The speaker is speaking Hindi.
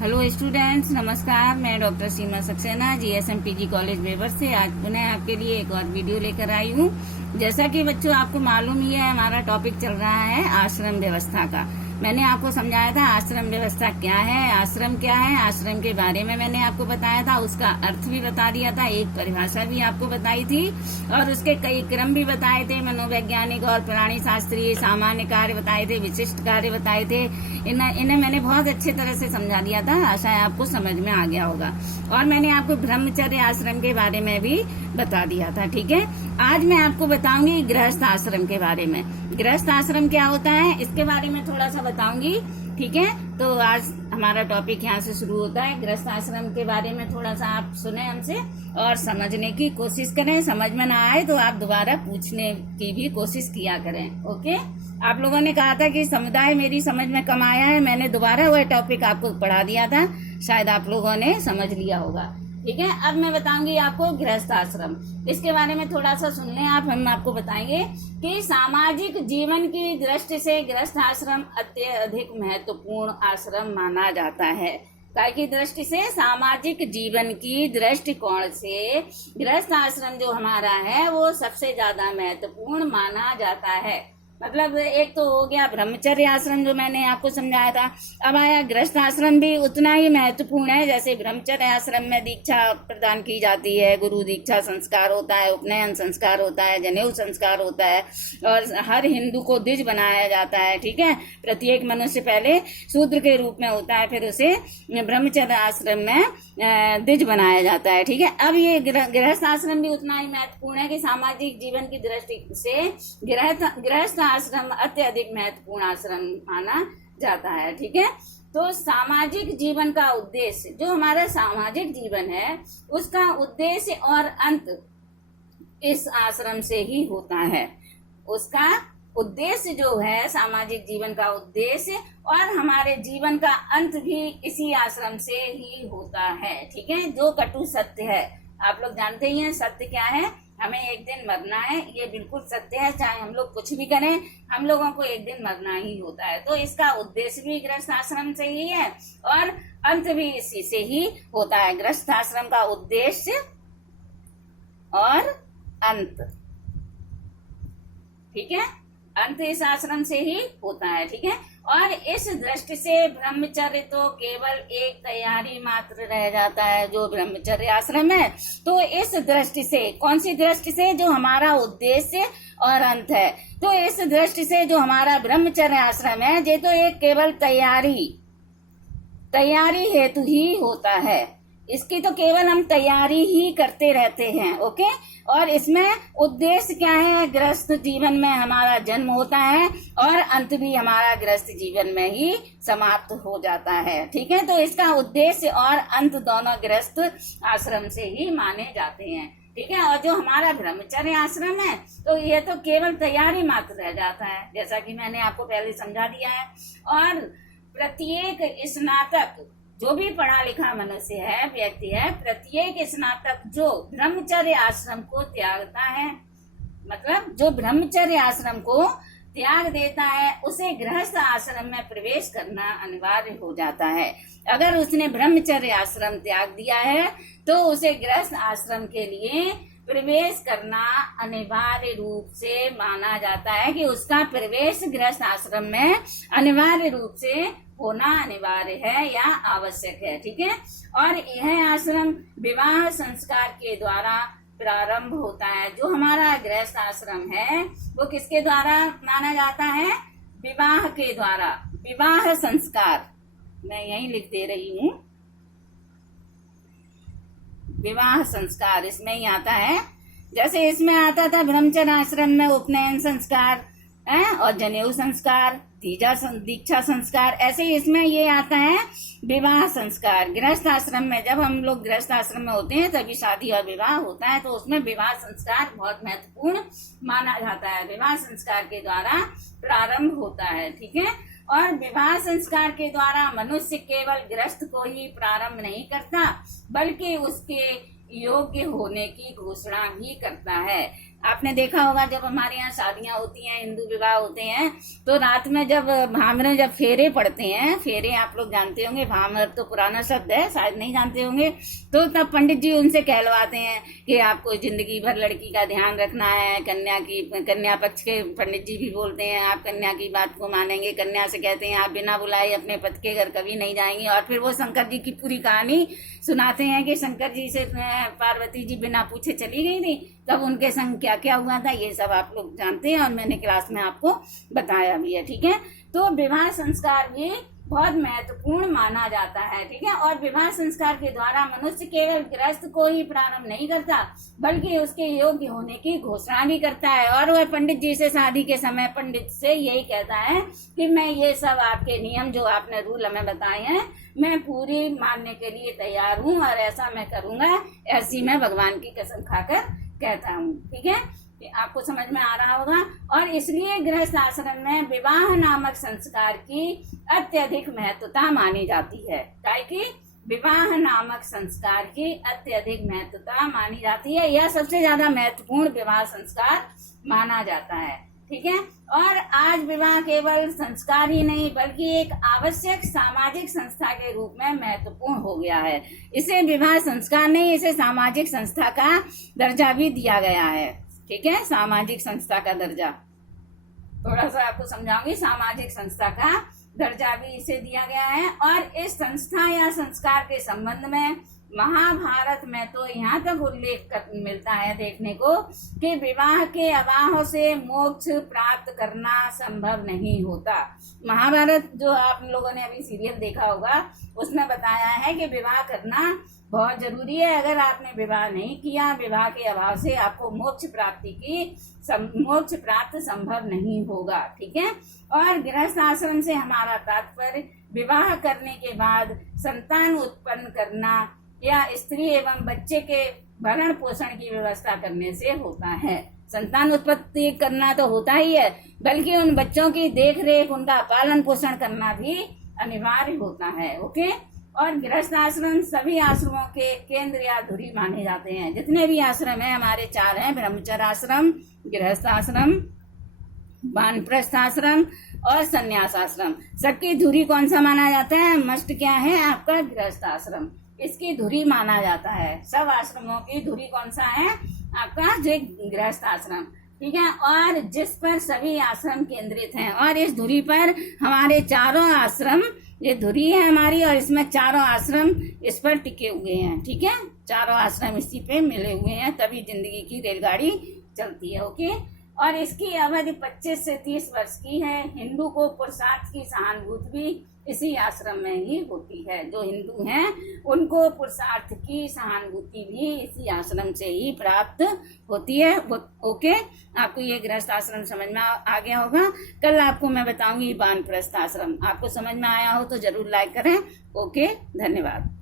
हेलो स्टूडेंट्स, नमस्कार। मैं doctor Seema Saxena GSM PG college Bewar से आज पुनः आपके लिए एक और वीडियो लेकर आई हूँ। जैसा कि बच्चों आपको मालूम ही है, हमारा टॉपिक चल रहा है आश्रम व्यवस्था का। मैंने आपको समझाया था आश्रम व्यवस्था क्या है, आश्रम क्या है। आश्रम के बारे में मैंने आपको बताया था, उसका अर्थ भी बता दिया था, एक परिभाषा भी आपको बताई थी और उसके कई क्रम भी बताए थे। मनोवैज्ञानिक और प्राणी शास्त्रीय सामान्य कार्य बताए थे, विशिष्ट कार्य बताए थे। इन्हें मैंने बहुत अच्छे तरह से समझा दिया था। आशा है आपको समझ में आ गया होगा। और मैंने आपको ब्रह्मचर्य आश्रम के बारे में भी बता दिया था। ठीक है, आज मैं आपको बताऊंगी गृहस्थ आश्रम के बारे में। गृहस्थ आश्रम क्या होता है इसके बारे में थोड़ा सा बताऊंगी। ठीक है, तो आज हमारा टॉपिक यहाँ से शुरू होता है। गृहस्थ आश्रम के बारे में थोड़ा सा आप सुने हमसे और समझने की कोशिश करें। समझ में ना आए तो आप दोबारा पूछने की भी कोशिश किया करें। ओके, आप लोगों ने कहा था कि समुदाय मेरी समझ में कम आया है, मैंने दोबारा वह टॉपिक आपको पढ़ा दिया था, शायद आप लोगों ने समझ लिया होगा। ठीक है, अब मैं बताऊंगी आपको गृहस्थ आश्रम। इसके बारे में थोड़ा सा सुन लें आप। हम आपको बताएंगे कि सामाजिक जीवन की दृष्टि से गृहस्थ आश्रम अत्यधिक महत्वपूर्ण आश्रम माना जाता है। काय की दृष्टि से, सामाजिक जीवन की दृष्टिकोण से गृहस्थ आश्रम जो हमारा है वो सबसे ज्यादा महत्वपूर्ण माना जाता है। मतलब एक तो हो गया ब्रह्मचर्य आश्रम जो मैंने आपको समझाया था। अब आया गृहस्थ आश्रम भी उतना ही महत्वपूर्ण है। जैसे ब्रह्मचर्य आश्रम में दीक्षा प्रदान की जाती है, गुरु दीक्षा संस्कार होता है, उपनयन संस्कार होता है, जनेऊ संस्कार होता है और हर हिंदू को द्विज बनाया जाता है। ठीक है, प्रत्येक मनुष्य पहले शूद्र के रूप में होता है, फिर उसे ब्रह्मचर्य आश्रम में द्विज बनाया जाता है। ठीक है, अब ये गृहस्थ आश्रम भी उतना ही महत्वपूर्ण है कि सामाजिक जीवन की दृष्टि से गृहस्थ आश्रम अत्यधिक महत्वपूर्ण आश्रम माना जाता है। ठीक है, तो सामाजिक जीवन का उद्देश्य, जो हमारा सामाजिक जीवन है उसका उद्देश्य और अंत इस आश्रम से ही होता है। उसका उद्देश्य जो है, सामाजिक जीवन का उद्देश्य और हमारे जीवन का अंत भी इसी आश्रम से ही होता है। ठीक है, जो कटु सत्य है, आप लोग जानते ही हैं सत्य क्या है, हमें एक दिन मरना है, ये बिल्कुल सत्य है। चाहे हम लोग कुछ भी करें, हम लोगों को एक दिन मरना ही होता है। तो इसका उद्देश्य भी गृहस्थ आश्रम से ही है और अंत भी इसी से ही होता है। गृहस्थ आश्रम का उद्देश्य और अंत, ठीक है, अंत इस आश्रम से ही होता है। ठीक है, और इस दृष्टि से ब्रह्मचर्य तो केवल एक तैयारी मात्र रह जाता है, जो ब्रह्मचर्य आश्रम है। तो इस दृष्टि से, कौन सी दृष्टि से, जो हमारा उद्देश्य और अंत है, तो इस दृष्टि से जो हमारा ब्रह्मचर्य आश्रम है, ये तो एक केवल तैयारी हेतु ही होता है। इसकी तो केवल हम तैयारी ही करते रहते हैं। ओके, और इसमें उद्देश्य क्या है, गृहस्थ जीवन में हमारा जन्म होता है और अंत भी हमारा गृहस्थ जीवन में ही समाप्त हो जाता है। ठीक है, तो इसका उद्देश्य और अंत दोनों गृहस्थ आश्रम से ही माने जाते हैं। ठीक है, और जो हमारा ब्रह्मचर्य आश्रम है तो ये तो केवल तैयारी मात्र रह जाता है, जैसा कि मैंने आपको पहले समझा दिया है। और प्रत्येक स्नातक, जो भी पढ़ा लिखा मनुष्य है, व्यक्ति है, प्रत्येक स्नातक जो ब्रह्मचर्य आश्रम को त्यागता है, मतलब जो ब्रह्मचर्य आश्रम को त्याग देता है, उसे गृहस्थ आश्रम में प्रवेश करना अनिवार्य हो जाता है। अगर उसने ब्रह्मचर्य आश्रम त्याग दिया है तो उसे गृहस्थ आश्रम के लिए प्रवेश करना अनिवार्य रूप से माना जाता है, कि उसका प्रवेश गृहस्थ आश्रम में अनिवार्य रूप से होना अनिवार्य है या आवश्यक है। ठीक है, और यह आश्रम विवाह संस्कार के द्वारा प्रारंभ होता है। जो हमारा गृहस्थ आश्रम है वो किसके द्वारा माना जाता है, विवाह के द्वारा। विवाह संस्कार मैं यही लिख दे रही हूँ, विवाह संस्कार इसमें ही आता है। जैसे इसमें आता था ब्रह्मचर्य आश्रम में उपनयन संस्कार और जनेऊ संस्कार, दीक्षा संस्कार, ऐसे ही इसमें ये आता है विवाह संस्कार। गृहस्थ आश्रम में, जब हम लोग गृहस्थ आश्रम में होते हैं तभी शादी और विवाह होता है, तो उसमें विवाह संस्कार बहुत महत्वपूर्ण माना जाता है। विवाह संस्कार के द्वारा प्रारंभ होता है। ठीक है, और विवाह संस्कार के द्वारा मनुष्य केवल गृहस्थ को ही प्रारंभ नहीं करता, बल्कि उसके योग्य होने की घोषणा भी करता है। आपने देखा होगा जब हमारे यहाँ शादियां होती हैं, हिंदू विवाह होते हैं, तो रात में जब भामरे जब फेरे पड़ते हैं, फेरे आप लोग जानते होंगे, भामर तो पुराना शब्द है, शायद नहीं जानते होंगे, तो तब पंडित जी उनसे कहलवाते हैं कि आपको जिंदगी भर लड़की का ध्यान रखना है। कन्या पक्ष के पंडित जी भी बोलते हैं आप कन्या की बात को मानेंगे। कन्या से कहते हैं आप बिना बुलाए अपने पति के घर कभी नहीं जाएंगे। और फिर वो शंकर जी की पूरी कहानी सुनाते हैं कि शंकर जी से पार्वती जी बिना पूछे चली गई थी, तब उनके संग क्या क्या हुआ था, ये सब आप लोग जानते हैं और मैंने क्लास में आपको बताया भी है। ठीक है, तो विवाह संस्कार भी बहुत महत्वपूर्ण माना जाता है। ठीक है, और विवाह संस्कार के द्वारा मनुष्य केवल गृहस्थ को ही प्रारंभ नहीं करता, बल्कि उसके योग्य होने की घोषणा भी करता है। और वह पंडित जी से शादी के समय पंडित से यही कहता है कि मैं ये सब आपके नियम जो आपने रूल हमें बताए हैं, मैं पूरी मानने के लिए तैयार हूँ और ऐसा मैं करूंगा, ऐसी मैं भगवान की कसम खाकर कहता हूँ। ठीक है, आपको समझ में आ रहा होगा। और इसलिए गृहस्थ आश्रम में विवाह नामक संस्कार की अत्यधिक महत्वता मानी जाती है। ताकि विवाह नामक संस्कार की अत्यधिक महत्वता मानी जाती है, यह सबसे ज्यादा महत्वपूर्ण विवाह संस्कार माना जाता है। ठीक है, और आज विवाह केवल संस्कार ही नहीं बल्कि एक आवश्यक सामाजिक संस्था के रूप में महत्वपूर्ण हो गया है। इसे विवाह संस्कार नहीं, इसे सामाजिक संस्था का दर्जा भी दिया गया है। ठीक है, सामाजिक संस्था का दर्जा, थोड़ा सा आपको समझाऊंगी। सामाजिक संस्था का दर्जा भी इसे दिया गया है। और इस संस्था या संस्कार के संबंध में महाभारत में तो यहाँ तक उल्लेख मिलता है देखने को कि विवाह के अभाव से मोक्ष प्राप्त करना संभव नहीं होता। महाभारत जो आप लोगों ने अभी सीरियल देखा होगा, उसमें बताया है कि विवाह करना बहुत जरूरी है। अगर आपने विवाह नहीं किया, विवाह के अभाव से आपको मोक्ष प्राप्त संभव नहीं होगा। ठीक है, और गृहस्थ आश्रम से हमारा तात्पर्य विवाह करने के बाद संतान उत्पन्न करना या स्त्री एवं बच्चे के भरण पोषण की व्यवस्था करने से होता है। संतान उत्पत्ति करना तो होता ही है, बल्कि उन बच्चों की देख रेख, उनका पालन पोषण करना भी अनिवार्य होता है। ओके, और गृहस्थ आश्रम सभी आश्रमों के केंद्र या धुरी माने जाते हैं। जितने भी आश्रम है हमारे 4 हैं, ब्रह्मचर्य आश्रम, गृहस्थ आश्रम, वानप्रस्थ आश्रम और संन्यास आश्रम। सबकी धुरी कौन सा माना जाता है? मस्ट क्या है आपका? गृहस्थ आश्रम, इसकी धुरी माना जाता है। सब आश्रमों की धुरी कौन सा है आपका? जो गृहस्थ आश्रम। ठीक है, और जिस पर सभी आश्रम केंद्रित हैं, और इस धुरी पर हमारे 4 आश्रम, ये धुरी है हमारी और इसमें 4 आश्रम इस पर टिके हुए हैं। ठीक है, 4 आश्रम इसी पे मिले हुए हैं, तभी जिंदगी की रेलगाड़ी चलती है। ओके, और इसकी अवधि 25 से 30 वर्ष की है। हिंदू को पुरुषार्थ की सहानुभूति भी इसी आश्रम में ही होती है। जो हिंदू हैं उनको पुरुषार्थ की सहानुभूति भी इसी आश्रम से ही प्राप्त होती है। ओके, आपको ये गृहस्थ आश्रम समझ में आ गया होगा। कल आपको मैं बताऊंगी वानप्रस्थ आश्रम। आपको समझ में आया हो तो जरूर लाइक करें। ओके, धन्यवाद।